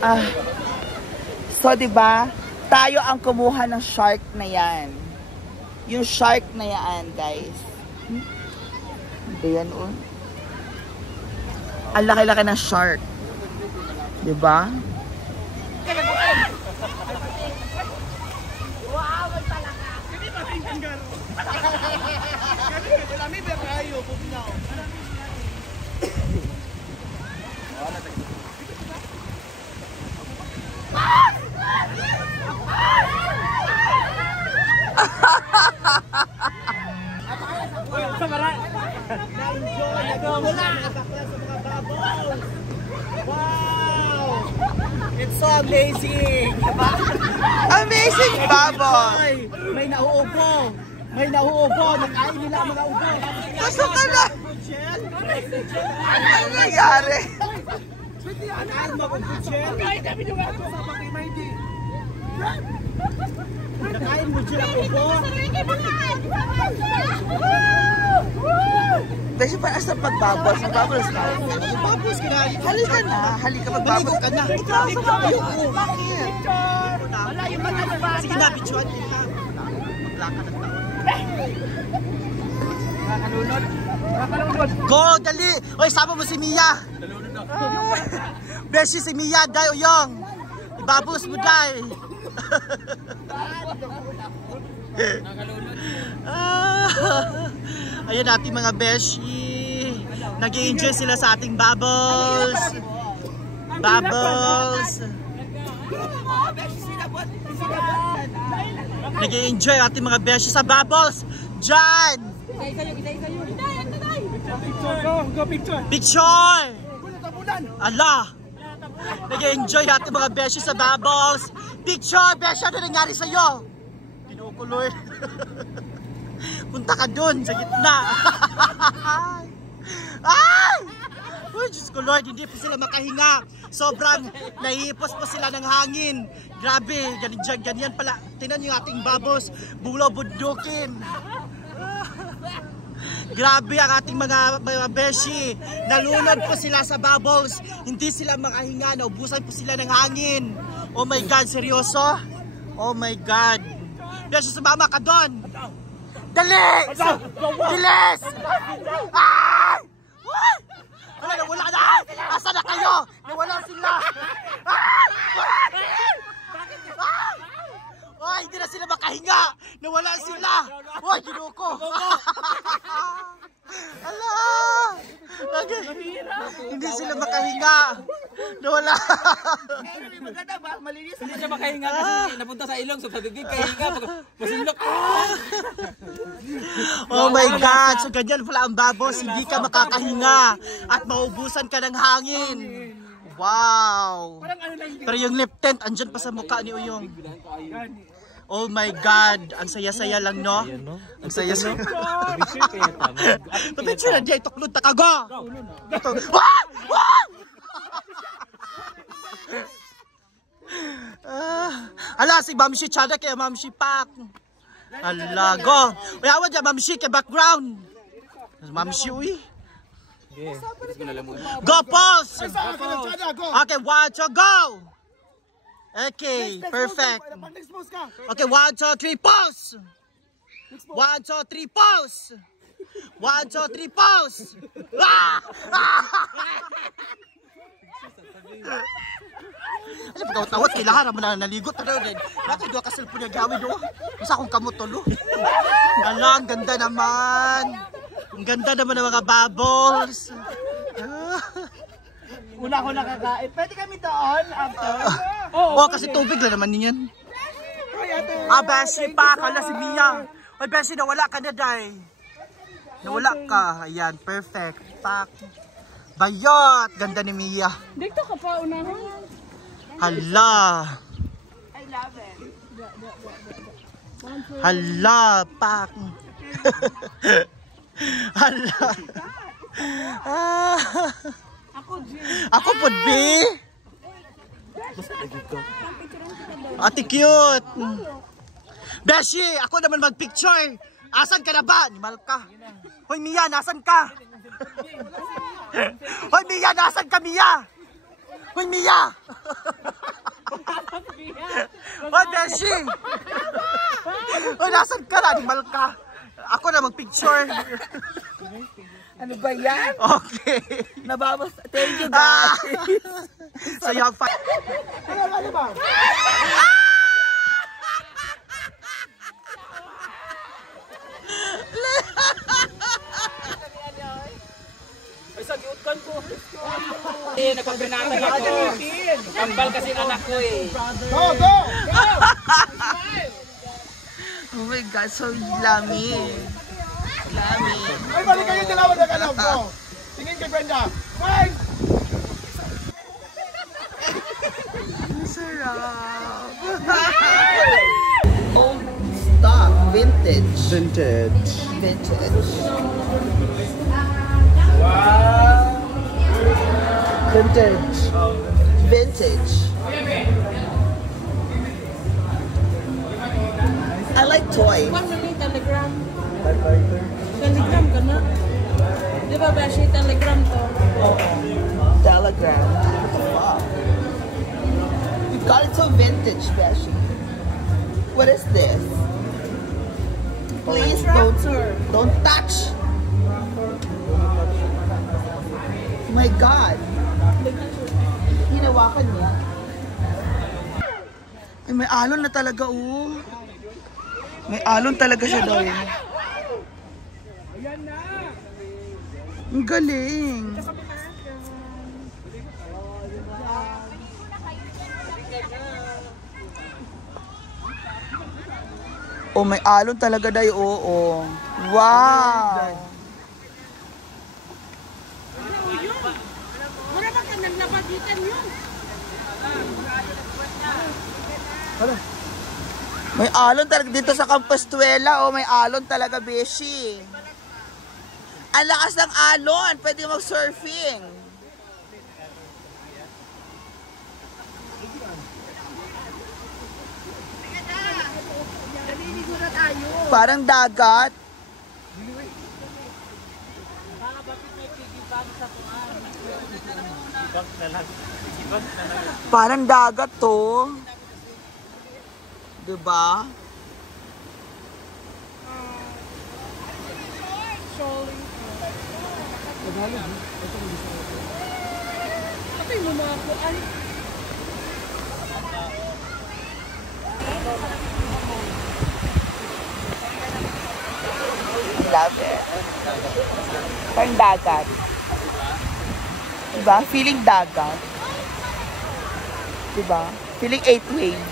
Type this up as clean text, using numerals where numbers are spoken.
Ah, so, diba, tayo ang kumuha ng shark na yan. Yung shark na yan, guys. Hindi yan, oh. Ang laki-laki ng shark. Diba? Wow, magpalaka. Hindi ba rin kanggaro? Kami ba kayo? Pupinaw. Wow! It's so amazing! Amazing bubble! May nauubo! May nauubo! Nakain nila ang mga ubo! Gusto ka na! Ano nangyari? Nakain mo kung Puchel? Nakain mo dyan ang ubo? Beshi pa sa pagbubbles. Pagbubbles ka. Pagbubbles ka na. Halika na. Halika magbubbles ka na. Ikaw sa babayo ko. Bakit? Wala yung mga nabata. Sige na, picturean kita. Maglaka ng taon. Go, dali! Oy, sama mo si Mia! Beshi si Mia, day uyong! Ibabos mo, day! Ayan natin mga beshi. Nag-i-enjoy sila sa ating bubbles. Bubbles. Nag-i-enjoy ating mga beshi sa bubbles. Diyan! Picture! Ala! Nag-i-enjoy ating mga beshi sa bubbles. Picture! Beshi, ano nangyari sa'yo? Kinukuloy. Punta ka dun sa gitna. Ay! Uy, Diyos ko Lord, hindi po sila makahinga. Sobrang nahihipos po sila ng hangin. Grabe, ganyan pala. Tingnan yung ating bubbles. Bulo-bundukin. Grabe ang ating mga beshi. Nalunod po sila sa bubbles. Hindi sila makahinga. Naubusan po sila ng hangin. Oh my God, seryoso? Oh my God. Beshi, sumama ka doon. Dali! Bilis! Ay! Wala, nawala na! Asa na kayo? Nawala sila! Ay, hindi na sila makahinga! Nawala sila! Ay, ginuko! Ala! Okay. Hindi sila makahinga! Nawala! Hindi siya makahinga kasi napunta sa ilong. So sa dugig kahinga. Masinlok. Oh my God! So ganyan pala ang babos. Hindi ka makakahinga. At maubusan ka ng hangin. Wow! Pero yung lip tint, andyan pa sa mukha ni Uyong. Oh my God! Ang saya-saya lang, no? Ang saya-saya. Pabitsyo na diya, ituklod ta kago! Ala, si Mamshi Chada kaya Mamshi Pak. Ala, go! Uyawan dyan, Mamshi kay background. Mamshi, uy. Go, pause! Okay, 1, 2, go! Okay, perfect. Okay, 1, 2, 3, pause! 1, 2, 3, pause! 1, 2, 3, pause! Ah! Ano pagkawat-awat, kailangan naman na naligot. Natin doon ka cellphone niya gawin doon. Masa akong kamot tulo. Ala, ang ganda naman. Ang ganda naman ng mga bubbles. Una ko nakakain. Pwede kami doon after. Oh, kasi tubig lang naman niyan. Beshi pa, kala si Mia. Oy, Beshi, nawala ka na, day. Nawala ka. Ayan, perfect. Pak. Bayot. Ganda ni Mia. Dito ka pa unahan. Hala. I love it. Hala, pak. Hala. Ako po, B. Ate cute. Beshi, ako naman magpicture. Asan ka na ba? Animal ka. Hoy, Mia, nasan ka? Hoy, Mia, nasan ka, Mia? Hoy, Mia! Hoy, Beshi! Hoy, nasan ka? Animal ka. Ako na mag-picture. Ano ba yan? Okay. Nababas. Thank you, guys. So you have fun. Ano ba? Ay, sagyutan ko. Eh, nagpagbanatan ako. Kambal kasi anak ko eh. Go, go! Oh my God, so yummy. Yummy. Ay, balik kayo dalawa na alam ko. Tingin kay Brenda. Bye! Ang sarap. Old stock, vintage. Vintage. Vintage. Vintage. Vintage. I like toys. Kung ano Telegram? Telegram ka na? Di ba ba siya Telegram to? Telegram. What the fuck? You got it so vintage, Beshi. What is this? Please don't touch. Oh my God. Hinawakan niya. Ay, may alon na talaga, oh. May alon talaga siya daw. Ang galing. Oh, may alon talaga daw, oo. Wow. Mura ba ka naglabagitan yun? May alon talaga dito sa Campostuela. Oh, may alon talaga, Beshi. Ang lakas ng alon. Pwede mag-surfing. Parang dagat. Parang dagat to. Diba? Ito yung mga kuan. Love it. Parang dagat. Diba? Feeling dagat. Diba? Feeling 8 wave.